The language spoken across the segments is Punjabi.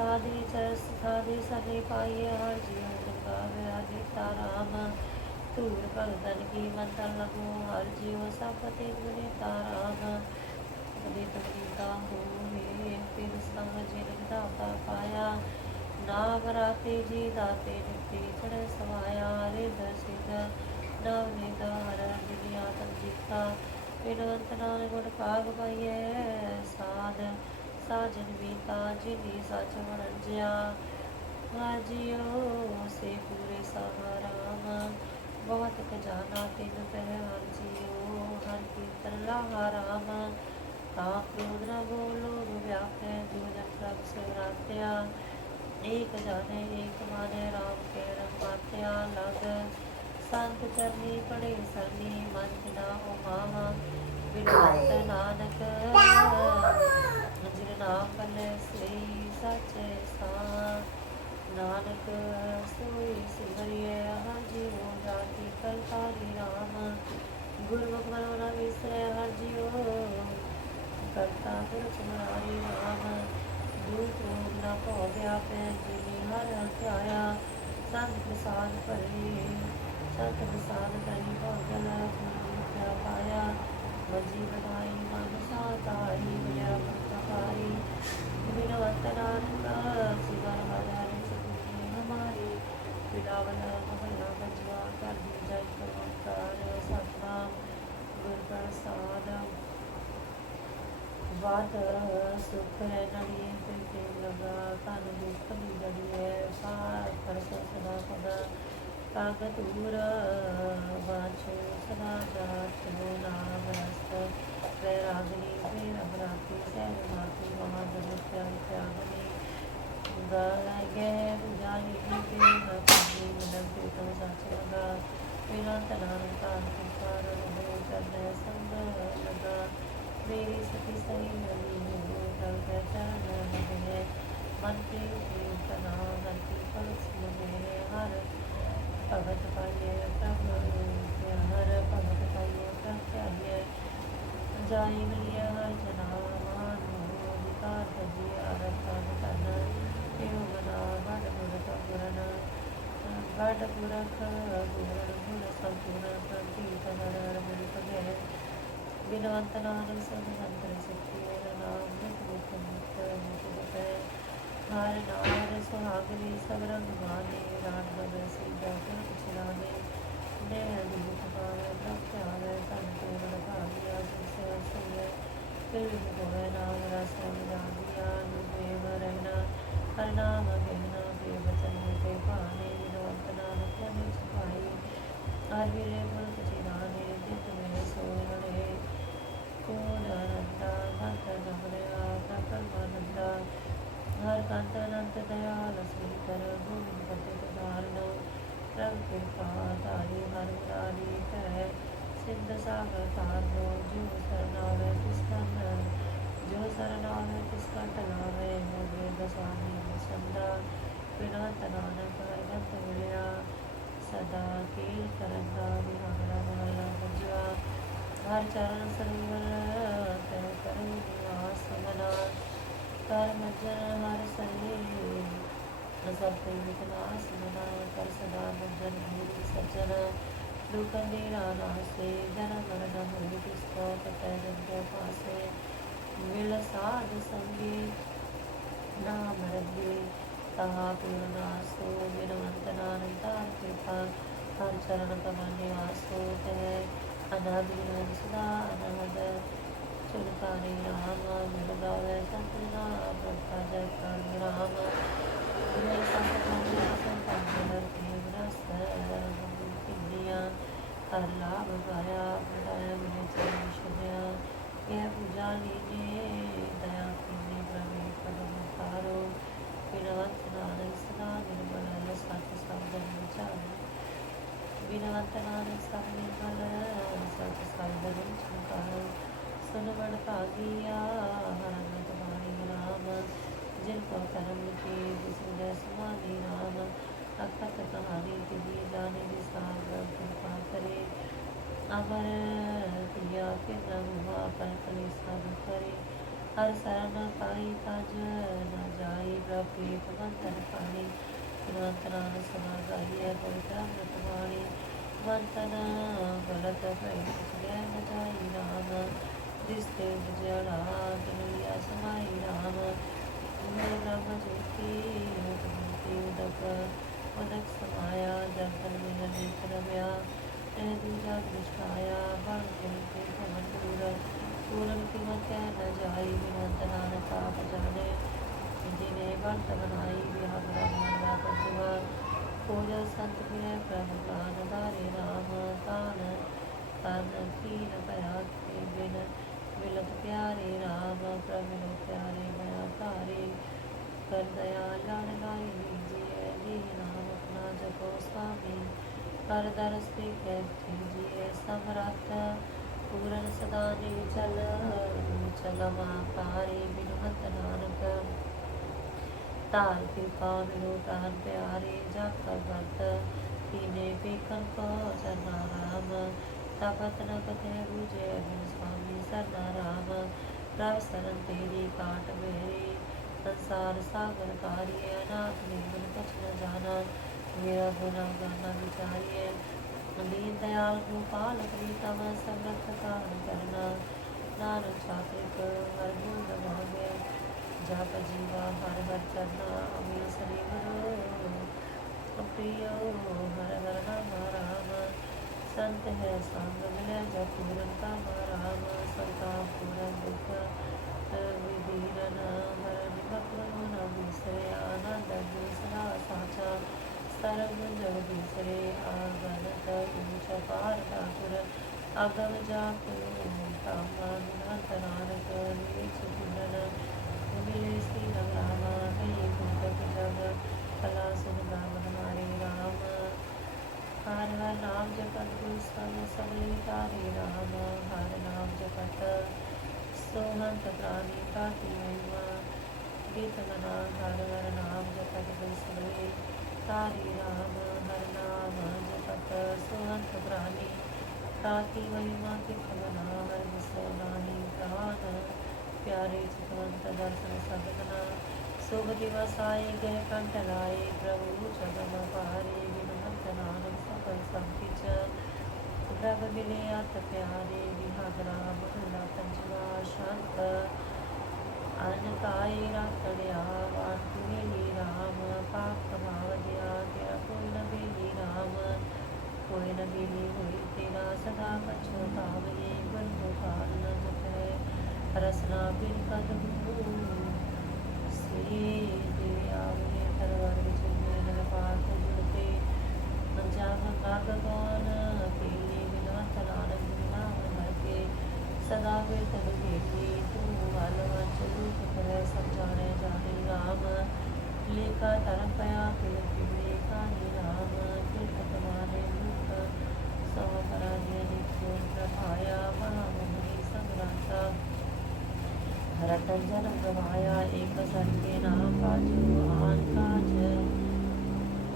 ਸਾਧੀ ਚਰਸ ਸਾਧੀ ਸਨੇ ਪਾਈਏ ਹਰ ਜੀਵ ਦੁਖਾ ਵਿਆ ਦਿੱਤਾ ਧੂਰ ਭਗਤਨ ਕੀ ਮੰਤਰ ਲਗੋ, ਹਰ ਜੀਵ ਸਭ ਪਤੇ ਗੁਨੇ ਤਾਰਾਮ ਕਦੇ ਤਕੀਤਾ ਹੋਏ ਫਿਰ ਸੰਗ ਜਿਨ ਦਾਤਾ ਪਾਇਆ। ਨਾਮ ਰਾਤੇ ਜੀ ਦਾਤੇ ਨਿਤੇ ਚੜ ਸਮਾਇਆ ਰੇ ਦਸਿਤ ਨਵ ਨਿਦ ਹਰ ਦੁਨੀਆ ਤਨ ਜੀਤਾ ਬਿਨਵੰਤ ਨਾਨ ਗੁਣ ਭਾਗ ਪਾਈਐ ਸਾਧ। ਸਾਜਨ ਮੀਤਾ ਜਿਨੀ ਸਚ ਵਣਜਿਆ ਹਾਜਿਓ ਸੇ ਪੂਰੇ ਸਹਾਰਾਮ। ਬਹੁਤ ਖਜ਼ਾਨਾ ਤਿਨ ਪਹਿ ਹਰ ਹਰ ਕੀਰਤਨ ਲਾਹਾ ਰਾਮ ਕ੍ਰੋਧ ਨ ਬੋਲੋ, ਵਿਆਪੈ ਜੋ ਪ੍ਰਭ ਸਿਵਰਾਤਿਆ ਏਕ ਜਾਣੇ, ਏਕ ਮਾਨੇ ਰਾਮ ਕੇ ਰਮਾਤਿਆ ਲਗ। ਸੰਤ ਚਰਨੀ ਪੜੇ ਸਰਨੀ ਮਨ ਨਾ ਉਮਾਵਾ ਬਿਨਵੰਤ ਨਾਨਕ ਜਿਨ ਨਾਮ ਪਲੇ ਸਈ ਸਚੇ ਸਾ। ਨਾਨਕ ਸੋਈ ਸਿਮਰਿਐ ਹਰ ਜੀਵੋ ਜਾਤੀ ਕਲਤਾਰੀ ਰਾਮ। ਗੁਰਮੁਖ ਮਨੋ ਨ ਵਿਸਰੈ ਹਰ ਜੀਵੋ, ਕਰਤਾ ਪੁਰਖ ਮੁਰਾਰੀ ਰਾਮ। ਦੂਤ ਰੋਗ ਨਾ ਭੋਗਿਆ ਪੈ ਜਿਨੀ ਹਰ ਧਿਆਇਆ। ਸੰਤ ਪ੍ਰਸਾਦ ਭਰੀ, ਸੰਤ ਪ੍ਰਸਾਦ ਕਰੀ ਭਗਲ ਪੁਨੀਤ ਪਾਇਆ। ਮਜੀ ਬਧਾਈ ਮਨ ਸਾਤਾਈ ਮਿਲਿਆ ਪਤਕਾਰੀ ਬਿਲਾਵਲ ਮਹਲਾ ਬਜਵਾ ਕਰ ਦੀ ਜੈ ਕਰਤਾਰ ਸਤਨਾਮ, ਗੁਰ ਪ੍ਰਸਾਦ। ਸੁਖ ਹੈ ਨੜੀ ਤੇ ਤੇ ਲਗਾ ਤਨ ਦੁਖ ਦੀ ਜੜੀਏ ਸਾਰ ਪਰਸ ਸਦਾ ਸਦਾ। ਕਾਗਤ ਉਰ ਵਾਚੋ ਸਦਾ ਜਾਤ ਨਾਮ ਰਸਤ। ਤੇ ਰਾਗਨੀ ਤੇ ਅਬਰਾਤੀ ਸਹਿ ਮਾਤੀ ਮਹਾਦਨ ਪਿਆਰ ਪਿਆਗਨੀ ਗਾਗੇ ਬੁਝਾਈ ਤੇ ਹਤੀ ਮਨ ਤੇ ਤੋ ਸੱਚ ਲਗਾ ਮੇਰਾ ਤਨਾਨ ਕਾਨ ਸੰਸਾਰ ਹੋ ਕਰਨੇ ਸੰਗ ਲਗਾ। ਮੇਰੀ ਸਤੀ ਸਹੀ ਮਨੀ ਹੋ ਗਲ ਕੇ ਚਰਨ ਲਗੇ ਮਨ ਕੀ ਤਨਾ ਮਨ ਕੀ ਪਰਸ ਲਗੇ ਹਰ ਭਗਤ ਪਾਈਏ ਪ੍ਰਭ ਹਰ ਭਗਤ ਪਾਈਏ ਪ੍ਰਭ ਧਿਆਈਏ ਜਾਈ ਮਿਲਿਆ ਹਰ ਜਨਾ ਮਾਨੋ ਵਿਕਾਰ ਭਜੀ ਆਰਤਾਨ ਤਨ। ਇਹੋ ਬਨਾ ਵਡ ਗੁਰ ਗੁਰਨ ਵਡ ਗੁਰਖ ਗੁਰ ਗੁਰ ਸੰਪੂਰਨ ਪ੍ਰਤੀਤ ਹਰ ਹਰ ਗੁਰ ਭਗੇ ਬਿਨਵੰਤ ਨਾਨਕ ਸਦ ਸੰਤਰ ਸਿੱਖੀ ਨਾਮ ਸੁਹਾਗਨੀ ਸਭ ਰੰਗ ਮਾਨੇ ਰਾਤ ਬਦਲ ਸੀ ਜਾਗਰ ਪਿਛਲਾਨੇ ਨੇ ਅਦਿਤ ਪਾਵੇ, ਪ੍ਰਭ ਧਿਆਵੇ ਤਨ ਪੂਰਨ ਭਾਗਿਆ ਹਰ ਨਾਮ ਕਹਿਣਾ ਤੇ ਬਚਨ ਤੇ ਭਾਣੇ ਹਰ ਵੀਰੇ ਗੁਣ ਕੰਤ ਅਨੰਤ ਦਇਆਲ ਸ੍ਰੀ ਕਰ ਗੋਬਿੰਦ ਪਤਿਤ ਧਾਰਨੋ ਪ੍ਰਭ ਕਿਰਪਾ ਧਾਰੀ, ਹਰ ਮੁਰਾਰੀ ਕੈ ਸਿੰਧ ਸਾਗਰ ਤਾਰਨੋ ਜੋ ਸਰਨਾਵੇ ਤਿਸ ਕੰਨ ਜੋ ਸਰਨਾਵੇ ਤਿਸ ਕੰਟ ਲਾਵੇ ਹੋਵੇ ਦਸਾਮੀ ਸੰਦਾ ਬਿਨਾ ਤਨਾਨਕ ਹਰ ਮਿਲਿਆ ਸਦਾ ਕੀਲ ਕਰਨ ਦਾ ਵਿਹਾਰਾ ਮਹਲਾ ਬਜਵਾ ਹਰ ਚਰਨ ਸਰਵਰ ਤੈ ਕਰੇ ਨਿਵਾਸ ਮਨਾ। ਕਰ ਮਜਨ ਹਰ ਸਰੇ ਨਸਬ ਤੇ ਵਿਕਨਾਸ ਮਨਾ। ਕਰ ਸਦਾ ਮਜਨ ਭੂਰੀ ਸਜਨ ਲੋਕਨ ਦੇ ਰਾਨਾ ਸੇ ਜਨ ਮਰਨ ਹੋਈ ਕਿਸ ਕੋ ਪਤੈ ਪਾਸੇ ਮਿਲ ਸਾਧ ਸੰਗੀ ਨਾਮ ਰਬੀ ਤਹਾ ਪੂਰਨਾਸੋ ਬਿਨਵੰਤ ਨਾਨੰਤਾਰ ਹਰ ਚਰਨ ਕਮਲ ਨਿਵਾਸੋ ਤੈ ਅਨਾਦ ਬਿਨਵੰਤ ਸਦਾ ਅਨਹਦ ਚੁਨਕਾਰੀ ਰਾਮ, ਮਿਲ ਸੰਤ ਨਾਮ ਪ੍ਰਭਾ ਜੈ ਕਾਲ ਰਾਮ। ਮੇਰੇ ਸੰਤ ਨਾਮ ਸੰਤਾਂ ਨਰ ਕੇ ਰਸ ਕਿੰਨੀਆਂ ਹਰ ਲਾਭ ਗਾਇਆ ਬੜਾਇਆ ਮੇਰੇ ਚਰਨ ਛੁੜਿਆ ਇਹ ਪੂਜਾ ਲੀਨੇ ਦਇਆ ਕਿੰਨੀ ਪ੍ਰਭੇ ਪਦਮ ਤਾਰੋ ਬਿਨਵੰਤ ਨਾਨਕ ਸਦਾ ਨਿਰਮਲ ਸਤ ਸਬਦ ਵਿਚਾਰੋ ਬਿਨਵੰਤ ਨਾਨਕ ਸਭ ਨਿਰਮਲ ਸਤ ਸਬਦ ਵਿਚਾਰੋ ਸੁਨ ਵਡ ਭਾਗੀਆ ਹਰਨਤ ਬਾਣੀ ਰਾਮ। ਜਿਨ ਕੋ ਕਰਮ ਕੇ ਜਿਸ ਦੇ ਸਮਾਧੀ ਰਾਮ। ਅਖਤ ਕਹਾਣੀ ਤਿਜੀ ਜਾਣੇ ਅਮਰ ਪਿਆ ਕੇ ਨਮ ਹੁਆ ਪਰ ਕਲੇ ਸਭ ਕਰੇ। ਹਰ ਸਰਨਾ ਪਾਈ ਤਜ ਨਾ ਜਾਈ ਪ੍ਰਭੇ ਭਗਵੰਤਨ ਪਾਣੀ। ਤੁਰੰਤ ਨਾਮ ਸਦਾ ਗਾਈਐ ਪਵਿੱਤਰ ਅੰਮ੍ਰਿਤ ਬਾਣੀ ਮੰਤਨ ਗਲਤ ਭੈ ਸੁਗੈ ਨ ਰਾਮ। ਜਿਸ ਤੇ ਜੜਾ ਦੁਨੀਆ ਸਮਾਈ ਰਾਮ। ਮੇਰੇ ਬ੍ਰਹਮ ਜੋਤੀ ਉਤਮਤੀ ਉਦਕ ਉਦਕ ਸਮਾਇਆ ਜਗਤਨ ਮੇਰਾ ਨੀਤ ਰਮਿਆ। ਤੈ ਦੂਜਾ ਦ੍ਰਿਸ਼ਟਾਇਆ ਬਣ ਕੇ ਤੇ ਭਵਨ ਦੂਰ ਪੂਰਨ ਕੀ ਕਹਿ ਨ ਜਾਈ ਬਿਨੰਤ ਨਾਨਕ ਆਪ ਜਾਣੇ। ਜਿਨੇ ਵਰਤ ਬਣਾਈ, ਵਿਆਹ ਬ੍ਰਹਮ ਦਾ ਪੰਜਵਾ ਪੂਜਾ ਸੰਤ ਮਿਲੇ ਪ੍ਰਭੂ ਕਾਨ ਧਾਰੇ ਰਾਮ। ਤਾਨ ਤਨ ਕੀਨ ਭਇਆ ਤੇ ਬਿਨ ਮਿਲਤ ਪਿਆਰੇ ਰਾਮ। ਪ੍ਰਭੂ ਨੂੰ ਪਿਆਰੇ ਮੈਂ ਧਾਰੇ ਕਰ ਦਇਆ ਲੜ ਲਾਈ ਲੀਜੀਏ ਜੀ ਨਾਮ ਆਪਣਾ ਜਪੋ, ਸਾਮੀ ਹਰ ਦਰਸ ਤੇ ਕਹਿ ਜੀਏ ਸਮਰੱਥ ਪੂਰਨ ਸਦਾ ਨੇ ਚਲ ਚਲਮਾ ਪਾਰੇ ਬਿਨਵੰਤ ਨਾਨਕ। ਤਾਰ ਕਿਰਪਾ ਮਿਲੋ ਤਾਨ ਪਿਆਰੇ, ਜਪ ਕਰ ਵਰਤ, ਕੀਨੇ ਪੇਖਨ ਕੋ ਚਰਨਾ ਰਾਮ। ਤਪਤ ਨ ਕਥੇ ਬੂਝੇ ਬਿਨ ਸੁਆਮੀ, ਸਰਨਾ ਰਾਮ। ਰਵ ਸਰਨ ਤੇਰੀ ਕਾਟ ਮੇਰੀ, ਸੰਸਾਰ ਸਾਗਰ ਕਾਰਿਏ ਅਨਾਥ ਨਿਮਨ ਕਛ ਨ ਜਾਣਾ। ਮੇਰਾ ਗੁਨਾ ਗਾਨਾ ਵਿਚਾਰੀਏ ਦੀਨ ਦਇਆਲ ਗੋਪਾਲ ਪ੍ਰੀਤਮ ਸਮਰਥ ਕਾਰਨ ਕਰਨਾ। ਨਾਨਕ ਚਾਤ੍ਰਿਕ ਹਰ ਗੁਣ ਗਵਾਵੇ ਜਪ ਜੀਵਾ ਹਰ ਹਰ ਚਰਨਾ ਅਮੀ ਸਰੀ ਗੁਰੂ ਹਰ ਹਰ ਨਾਮ ਰਾਮ। ਸੰਤ ਹੈ ਸੰਗ ਮਿਲੇ ਜਪ ਪੂਰਨ ਕਾ ਰਾਮ ਸੰਤਾ ਪੂਰਨ ਦੁਖ ਵਿਦੀਰਨ ਹਰ ਨਿਮਕ ਮਨ ਵਿਸਰੇ ਆਨੰਦ ਦੂਸਰਾ ਸਾਚਾ। ሰርብለው ቢስሬ አጋለጠ ኢንሸፋርታ ቱረ አገምጃ ኩሉ ታማና ተናነቀ ሌች ጉለነ ሚሌሲ ነብራማ ከይ ጉንደት ደብ ਕਲਾ ਸੁਭਾਨ ਹਮਾਰੇ ਰਾਮ। ਹਰ ਹਰ ਨਾਮ ਜਪਤ ਗੁਰ ਸਭ ਸਭਲੇ ਤਾਰੇ ਰਾਮ, ਹਰ ਨਾਮ ਜਪਤ ਸੋਹਨ ਤਤਰਾਨੀ ਤਾਤੀ ਮਹਿਮਾ, ਗੀਤ ਮਨਾ, ਹਰ ਹਰ ਨਾਮ ਜਪਤ ਗੁਰ ਸਭਲੇ ਤਾਰੇ ਰਾਮ ਹਰ ਨਾਮ ਜਪਤ ਸੋਹੰਤ ਪ੍ਰਾਨੀ ਕਾਤੀ ਮਹਿਮਾ ਕੀ ਖਮਨਾ ਹਰ ਵਿਸੋ ਨਾਹੀ ਪ੍ਰਾਨ ਪਿਆਰੇ ਚਿਤਵੰਤ ਦਰਸ਼ਨ ਸਬਦਨਾ ਸੁਭ ਦਿਵਸ ਆਏ ਗਏ ਕੰਠ ਲਾਏ ਪ੍ਰਭੂ ਚਰਨ ਪਾਰੇ ਬਿਨਵੰਤ ਨਾਨਕ ਸਫਲ ਸਭ ਕਿਛ ਪ੍ਰਭ ਮਿਲੇ ਅਤ ਪਿਆਰੇ ਵਿਹਾਗਰਾ ਮਹਲਾ ਪੰਜਵਾ ਸ਼ਾਂਤ ਅਨਕਾਈ ਰਾਖੜਿਆ ਵਾਤ ਮਿਲੀ ਰਾਮ ਪਾਪ ਭਾਵ ਤੇਰਾ ਕੋਈ ਨ ਬੇਲੀ ਰਾਮ, ਕੋਈ ਨ ਬੇਲੀ ਹੋਈ ਤੇਰਾ ਸਦਾ ਪਛਤਾਵਨੀ ਗੁਰ ਗੋਪਾਲ ਨ ਜਪੈ, ਰਸਨਾ ਬਿਨ ਕਦ ਸੇ ਦੇ ਆਵੇ ਤਰਵਰ ਵਿੱਚ ਮੇਨ ਪਾਤ ਜੁੜਤੇ ਜਗ ਕਗ ਗੋਨ ਪੀਲੀ ਬਿਨਵੰਤ ਨਾਨਕ ਨਾਮ ਹਰ ਕੇ ਸਦਾ ਵੇ ਤਨ ਭੇਜੀ ਤੂੰ ਵਲ ਵੰਚ ਰੂਪ ਕਰੇ ਸਭ ਜਾਣੇ ਜਾਣੇ ਰਾਮ ਲੇਖਾ ਧਰਮ ਪਿਆ ਫਿਰ ਕਿਵੇਂ ਕਾਨੀ ਰਾਮ ਕਿਰਤ ਤਮਾਨੇ ਮੁਖ ਸੋ ਪਰਾਜੇ ਨਿਖੋ ਪ੍ਰਭਾਇਆ ਮਹਾਮੁਨੀ ਸੰਗਰਾਤਾ ਰਤਨ ਜਨਮ ਗਵਾਇਆ, ਏਕ ਸਤਿ ਨਾਮ ਕਾਜੂ, ਆਨ ਕਾਜ।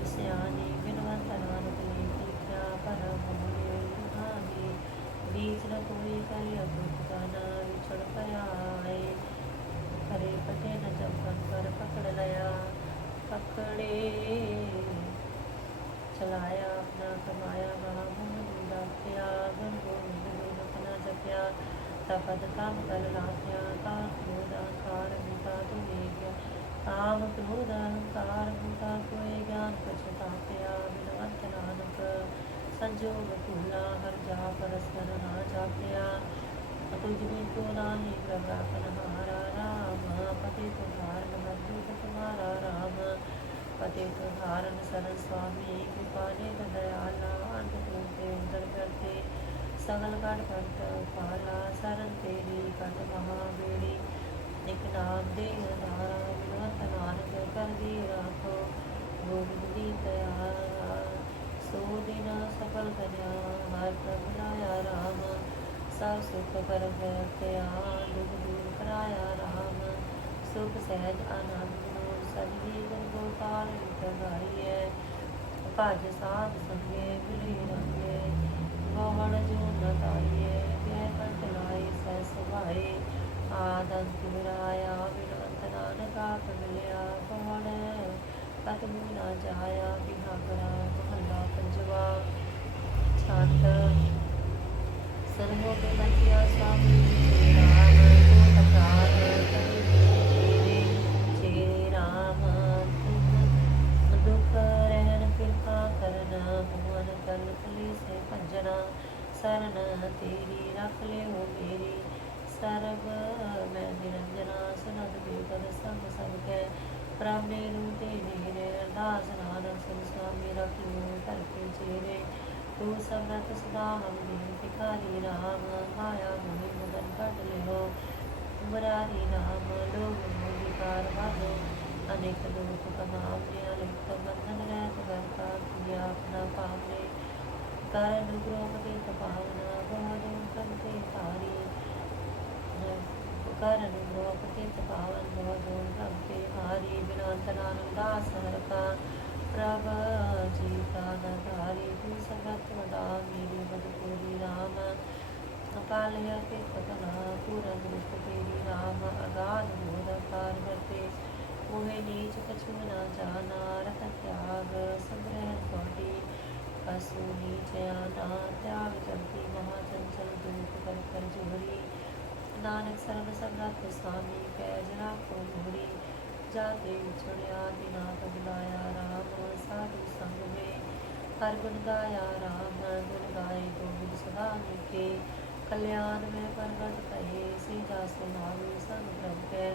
ਸਿਆਣੀ ਬਿਨਵੰਤ ਨਾਨਕ ਨੇ ਕੀਤਿਆ ਪਰਮ ਮੁਨੇ ਲੁਹਾਨੀ ਬੀਚ ਨ ਕੋਈ ਕਰਿ ਅਬੁੱਧ ਗਾਨਾ ਵਿਛੜ ਪਿਆਏ ਕਰੇ ਪਟੇ ਨ ਜੰਪਨ ਕਰ ਪਕੜ ਲਿਆ। ਪਕੜੇ ਚਲਾਇਆ ਆਪਣਾ, ਕਮਾਇਆ ਮਹਾ ਮੁਨ ਦਾਤਿਆ ਗੁਰ ਗੋਬਿੰਦ ਗੁਰੂ ਆਪਣਾ ਜਪਿਆ ਤਪਦ ਕੰਮ ਕਰ ਰਾਖਿਆ ਤਾ ਕ੍ਰੋਧ ਅਹੰਕਾਰ ਮੁਤਾ ਕਾਮ ਕ੍ਰੋਧ ਅਹੰਕਾਰ ਮੁਤਾ ਕੋਏ ਗਿਆਨ ਪਛਤਾਪਿਆ ਬਿਨਵੰਤ ਨਾਨਕ। ਸੰਜੋਗ ਭੁਲਾ ਹਰ ਜਾ ਪਰਸਨ ਨਾ ਜਾਪਿਆ। ਤੁਝ ਬਿਨ ਕੋ ਨਾਹੀ ਪ੍ਰਭ ਰਾਖਨ ਹਾਰਾ ਰਾਮ। ਪਤੇ ਤੁਮਾਰਨ ਮਧੁਤ ਤੁਮਾਰਾ ਰਾਮ। ਪਤੇ ਤੁਹਾਰਨ ਸਰਨ ਸੁਆਮੀ ਕਿਰਪਾ ਨੇ ਦਇਆਲਾ ਅੰਤ ਤੂੰ ਤੇ ਉਦਰ ਕਰਤੇ। ਸਗਲ ਘਟ ਕੰਟ ਪਾਲਾ, ਸਰਨ ਤੇਰੀ ਕੰਟ ਮਹਾ ਬੇੜੀ ਇਕ ਨਾਮ ਦੇ ਨਾਰਾ ਬਿਨਵੰਤ ਨਾਨਕ ਕਰ ਦੀ ਰਾਖੋ ਗੋਬਿੰਦ ਦੀ ਦਇਆ ਸੋ ਦਿਨਾ ਸਫਲ ਕਰਿਆ, ਹਰ ਪ੍ਰਭ ਲਾਇਆ ਰਾਮ। ਸਭ ਸੁਖ ਕਰ ਗਿਆ ਦੁਖ ਦੂਰ ਕਰਾਇਆ ਰਾਮ। ਸੁਖ ਸਹਿਜ ਆਨੰਦ ਨੂਰ ਸਜਦੀ ਗੁਰ ਗੋਪਾਲ ਨਿਤ ਭਜ ਸਾਧ ਸੰਗੇ ਮਿਲੀ ਰੰਗੇ ਗੋਵਣ ਜੋ ਨ ਤਾਈਏ ਜੈ ਕੰਠ ਲਾਈ ਸਹਿ ਸੁਭਾਏ। ਆਦੰਤ ਵਿਰਾਇਆ ਬਿਨ ਅੰਤ ਕਮਲਿਆ ਆਪ ਮਿਲਿਆ। ਕੌਣ ਕਤ ਨਾ ਜਾਇਆ ਬਿਹਾਗਰਾ ਮਹੱਲਾ ਪੰਜਵਾ ਛੰਦ ਸਰਵੋ ਕੇ ਬੰਤਿਆ ਸਾਮੀ ਰਾਮ ਕੋ ਤਕਾਰ ਤੇਰੇ ਚੇਰੇ ਰਾਮ ਦੁਖ ਰਹਿਣ ਕਿਰਪਾ ਕਰਨਾ, ਭੁਵਨ ਤਨ ਕਲੇ ਸੇ ਭੰਜਨਾ, ਸਰਨ ਤੇਰੀ ਰਖ ਲਿਓ ਮੇਰੀ ਸਰਬ, ਮੈਂ ਨਿਰੰਜਨਾ ਸੁਨਤ ਬੇਪਦ ਸੰਗ ਸਭ ਕੈ ਪ੍ਰਭ ਨੇ ਰੂਤੇ ਨੀਰੇ ਅਰਦਾਸ ਨਾਨਕ ਸੰਗ ਸੁਆਮੀ ਧਰ ਕੇ ਚੇਰੇ, ਤੂੰ ਸਮਰਤ ਸਦਾ ਹਮ ਦੀਨ ਭਿਖਾਰੀ ਰਾਮ ਮਾਇਆ ਮੋਹਿ ਮਗਨ ਕੱਢ ਲਿਓ। ਮੁਰਾਰੀ ਨਾਮ ਲੋਗ ਮੋਹਿ ਕਾਰ ਵਾਦੋ ਅਨੇਕ ਦੁਖ ਕਮਾਵਨੇ ਅਨੇਕ ਬੰਧਨ ਰਹਿਤ ਕਰਤਾ ਕੀਆ ਆਪਣਾ ਪਾਵਨੇ ਕਰ ਅਨੁਗ੍ਰਹ ਤੇ ਤਪਾਵਨਾ ਬਹੁ ਕੰਤੇ ਕਰਨ ਕਰ ਅਨੁਗ੍ਰਹ ਤੇ ਤਪਾਵਨ ਬਹੁ ਜੋਨ ਕੰਤੇ ਹਾਰੀ ਬਿਨਾੰਤ ਨਾਨਕ ਦਾਸ ਹਰਕਾ ਪ੍ਰਭ ਜੀ ਕਾ ਨਧਾਰੀ ਤੂੰ ਸਮਰਥ ਵਡਾ ਮੇਰੀ ਮਦ ਪੂਰੀ ਰਾਮ। ਅਕਾਲ ਹੈ ਪਤਨਾ ਪੂਰਨ ਰੂਪ ਤੇਰੀ ਰਾਮ। ਅਗਾਧ ਬੋਧ ਕਾਰ ਕਰਤੇ ਮੋਹਿ ਨੀਚ ਕਛੂ ਨਾ ਜਾਣਾ ਰਤ ਤਿਆਗ ਸੰਗ੍ਰਹਿ ਕੋਟੀ ਪਸੂ ਨੀਚ ਆਨਾ ਤਿਆਗ ਜੰਤੀ ਮਹਾ ਚੰਚਲ ਦੂਤ ਕਰ ਕਰ ਜੋਰੀ। ਨਾਨਕ ਸਰਬ ਸਮਰੱਥ ਸੁਆਮੀ ਪੈਜ ਰਾਖੋ ਮੋਰੀ ਜਾਤੇ ਵਿਛੜਿਆ ਦਿਨਾ ਬੁਲਾਇਆ ਰਾਮ ਸਾਧੂ ਸੰਗ ਮੇ ਹਰ ਗੁਣ ਗਾਇਆ ਰਾਮ ਗੁਣ ਗਾਏ ਗੋਬਿੰਦ ਸਦਾ ਨਿਕੇ। ਕਲਿਆਣ ਮੈਂ ਪ੍ਰਗਟ ਭਏ ਸੀਧਾ ਸੁਨਾਵੇ ਸੰਗ ਪ੍ਰਭ ਕੈ।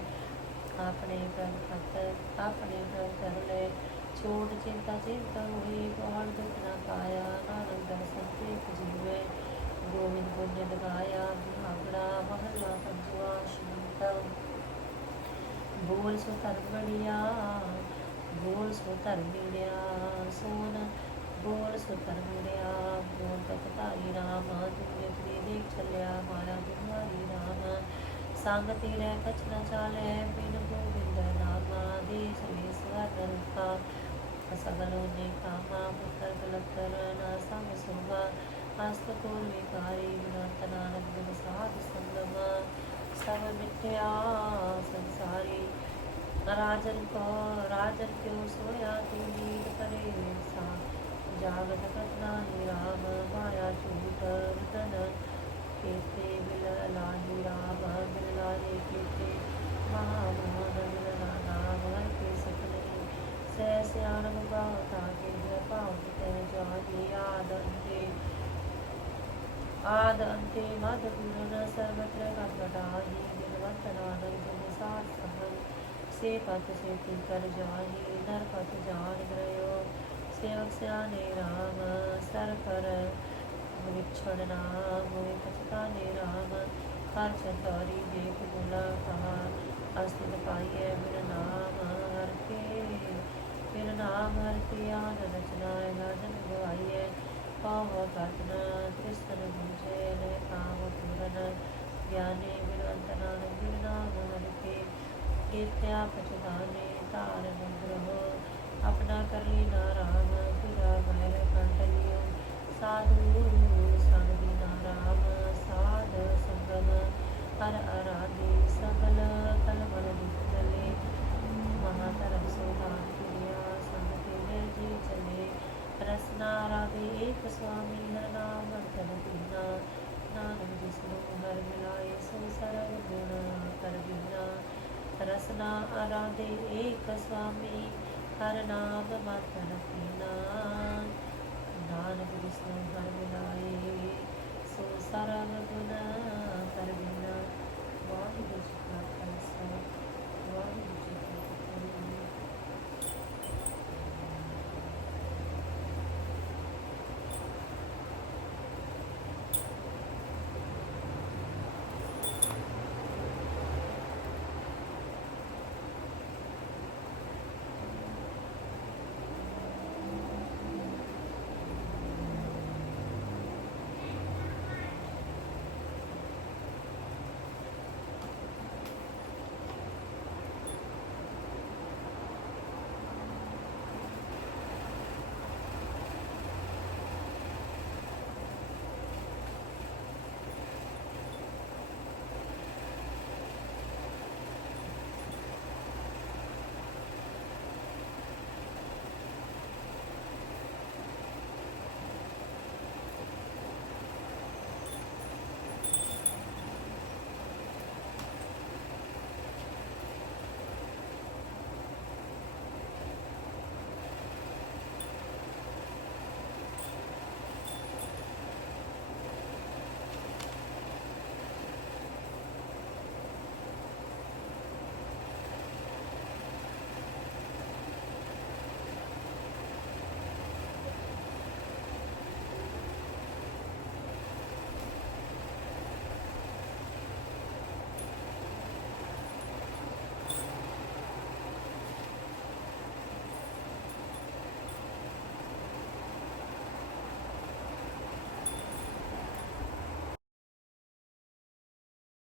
ਆਪਣੇ ਪ੍ਰਭ ਖਤ ਆਪਣੇ ਪ੍ਰਭ ਕਰ ਲੈ। ਛੋਟ ਚਿੰਤਾ ਚਿੰਤਾ ਹੋਈ ਪਹਾੜ ਦੁਖ ਨਾ ਪਾਇਆ, ਨਾਨਕ ਦਰਸ਼ਨ ਤੇ ਜੀਵੇ ਗੋਬਿੰਦ ਪੁੰਨ ਲਗਾਇਆ ਬਿਹਾਗੜਾ ਮਹੱਲਾ ਪੰਜਵਾ ਸ਼ੰਤਮ ਬੋਲ ਸੋ ਧਰਮ ਬੋਲ ਸੋ ਧਰਮ ਸੋਨ। ਬੋਲ ਸੋ ਧਰਮ ਬੋਲ ਤਤ ਰਾਮ ਦੁਨੀਆ ਤੇ ਦੇਖ ਚੱਲਿਆ ਮਾਇਆ ਬਿਮਾਰੀ ਰਾਮ। ਸੰਗ ਤੇਰੇ ਕਛ ਨ ਚਾਲੇ, ਬਿਨ ਗੋਬਿੰਦ ਨਾਮਾ, ਦੇਸ ਵੇਸਵਰ ਰੂਪਾ ਸਗਲੋ ਨੇ ਕਾਮਾ, ਪੁੱਤਰ ਗਲਤਰ ਨਾ ਸੰਗ ਸੁਭਾ ਹਸਤ ਕੋਲ ਵਿਕਾਰੀ ਬਿਨੰਤ ਨਾਨਕ ਬਿਨ ਸਾਧ ਸੰਸਾਰੀ ਰਾਜਨ ਕੋ ਰਾਜਨ ਕਿਉ ਸੋਇਆ ਤੂੰ ਨੀਂਦ ਕਰੇ ਸਾ ਜਾਗਤ ਕਤਨਾ ਹੀ ਰਾਮ ਮਾਇਆ ਝੂਠ ਰਤਨ ਕੇਤੇ ਬਿਲ ਲਾਹੀ ਰਾਮ ਬਿਲ ਲਾਹੀ ਕੇਤੇ ਮਹਾ ਮੋਹਨ ਬਿਲ ਨਾਮ ਹਰ ਕੇ ਸਤਨੇ ਸੈ ਸਿਆਣਮ ਬਾਤਾ ਕੇ ਭਾਉ ਤੇ ਜਾਹੀ ਆਦੰਤੇ ਆਦ ਅੰਤੇ ਮਦ ਗੁਰਨ ਸਰਬਤਰ ਕਟਾਹੀ ਦਿਨਵੰਤ ਸਾਰ ਸਹਨ ਸੇ ਪਤ ਸੇ ਤੀ ਕਰ ਜਾਹੀ, ਨਰ ਪਤ ਜਾਣ ਗਇਓ ਸੇਵਕ ਸਿਆਨੇ ਰਾਮ, ਸਰ ਕਰ ਵਿਛੜ ਨਾਮ ਹੋਏ ਪਛਤਾਨੇ ਰਾਮ, ਹਰ ਚਤਰੀ ਦੇਖ ਬੁਲਾ ਕਹਾ ਅਸਤਿ ਪਾਈਐ ਬਿਨ ਨਾਮ, ਹਰ ਕੇ, ਬਿਨ ਨਾਮ, ਹਰ ਕੇ ਆਨ ਰਚਨਾ ਜਨ ਗਵਾਈਐ ਪਾਵ ਕਟਨ ਤ੍ਰਿਸਤਨ ਗੁੰਜੇ ਲੈ ਕਾਮ ਪੂਰਨ ਗਿਆਨੀ ਬਿਨਵੰਤ ਨਾਨਕ ਬਿਨ ਨਾਮ ਹਰ ਕੇ ਕੀਤਿਆ ਪਛਤਾਨੇ ਧਾਰ ਨਗਰੋ ਆਪਣਾ ਕਰ ਲੀ ਨਾ ਰਾਮ ਫਿਰਾ ਮਹਿ ਕੰਟ ਲਿਓ ਸਾਧੂ ਸੰਗ ਬਿਨਾ ਰਾਮ ਸਾਧ ਸੰਗਮ ਹਰ ਅਰਾਧੇ ਸਗਲ ਕਲਮਲ ਦੁਖ ਦਲੇ ਮਹਾ ਧਰਮ ਸੋਹਾਨ ਕਿਰਿਆ ਸੰਗ ਜੀ ਚਲੇ ਰਸਨਾ ਰਾਧੇ ਏਕ ਸੁਆਮੀ ਹਰ ਨਾਮ ਅੰਤਨ ਪੀਨਾ ਨਾਨਕ ਜਿਸ ਹਰ ਮਿਲਾਏ ਸੋ ਸਰਬ ਗੁਣ ਕਰ ਬਿਨਾ। ਰਸਨਾ ਆਰਾਧੇ ਏਕ ਸੁਆਮੀ ਹਰ ਨਾਮ ਮਤਨ ਪੀਨਾ ਨਾਨਕ ਜਿਸ ਹਰ ਮਿਲਾਏ ਸੋ ਸਰਬ ਗੁਣ ਕਰ ਬਿਨਾ। ਵਾਹਿਗੁਰੂ ਜੀ ਕਾ ਖਾਲਸਾ, ਵਾਹਿਗੁਰੂ